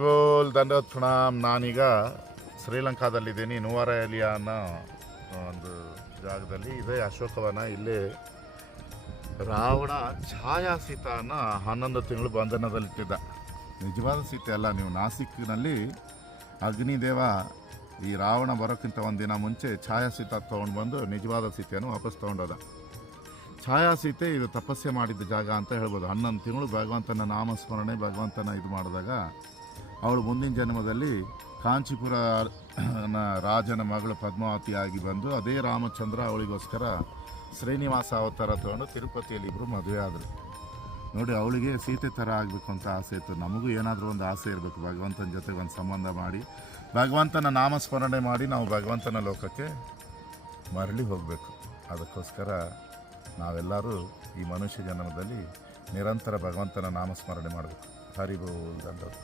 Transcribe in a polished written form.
ಗೋಲ್ ದಂಡವತ್ ಪ್ರಣಾಮ್. ನಾನೀಗ ಶ್ರೀಲಂಕಾದಲ್ಲಿದ್ದೀನಿ. ನುವಾರಾಲಿಯಾ ಅನ್ನೋ ಒಂದು ಜಾಗದಲ್ಲಿ ಇದೆ ಅಶೋಕವನ. ಇಲ್ಲಿ ರಾವಣ ಛಾಯಾ ಸೀತಾನ 11 ತಿಂಗಳು ಬಂಧನದಲ್ಲಿಟ್ಟಿದ್ದ. ನಿಜವಾದ ಸೀತೆ ಅಲ್ಲ. ನೀವು ನಾಸಿಕ್ನಲ್ಲಿ ಅಗ್ನಿದೇವ ಈ ರಾವಣ ಬರೋಕ್ಕಿಂತ ಒಂದಿನ ಮುಂಚೆ ಛಾಯಾ ಸೀತಾ ತೊಗೊಂಡು ಬಂದು ನಿಜವಾದ ಸೀತೆಯನ್ನು ವಾಪಸ್ ತೊಗೊಂಡೋದ. ಛಾಯಾ ಸೀತೆ ಇದು ತಪಸ್ಸೆ ಮಾಡಿದ್ದ ಜಾಗ ಅಂತ ಹೇಳ್ಬೋದು. 11 ತಿಂಗಳು ಭಗವಂತನ ನಾಮಸ್ಮರಣೆ, ಭಗವಂತನ ಇದು ಮಾಡಿದಾಗ ಅವಳು ಮುಂದಿನ ಜನ್ಮದಲ್ಲಿ ಕಾಂಚೀಪುರ ರಾಜನ ಮಗಳು ಪದ್ಮಾವತಿಯಾಗಿ ಬಂದು ಅದೇ ರಾಮಚಂದ್ರ ಅವಳಿಗೋಸ್ಕರ ಶ್ರೀನಿವಾಸ ಅವತಾರ ತಗೊಂಡು ತಿರುಪತಿಯಲ್ಲಿ ಇಬ್ಬರು ಮದುವೆ ಆದರು. ನೋಡಿ, ಅವಳಿಗೆ ಸೀತೆ ಥರ ಆಗಬೇಕು ಅಂತ ಆಸೆ ಇತ್ತು. ನಮಗೂ ಏನಾದರೂ ಒಂದು ಆಸೆ ಇರಬೇಕು. ಭಗವಂತನ ಜೊತೆಗೆ ಒಂದು ಸಂಬಂಧ ಮಾಡಿ ಭಗವಂತನ ನಾಮಸ್ಮರಣೆ ಮಾಡಿ ನಾವು ಭಗವಂತನ ಲೋಕಕ್ಕೆ ಮರಳಿ ಹೋಗಬೇಕು. ಅದಕ್ಕೋಸ್ಕರ ನಾವೆಲ್ಲರೂ ಈ ಮನುಷ್ಯ ಜನ್ಮದಲ್ಲಿ ನಿರಂತರ ಭಗವಂತನ ನಾಮಸ್ಮರಣೆ ಮಾಡಬೇಕು. ಹರಿ ಬೋಲ್ ದಂಡವತ್.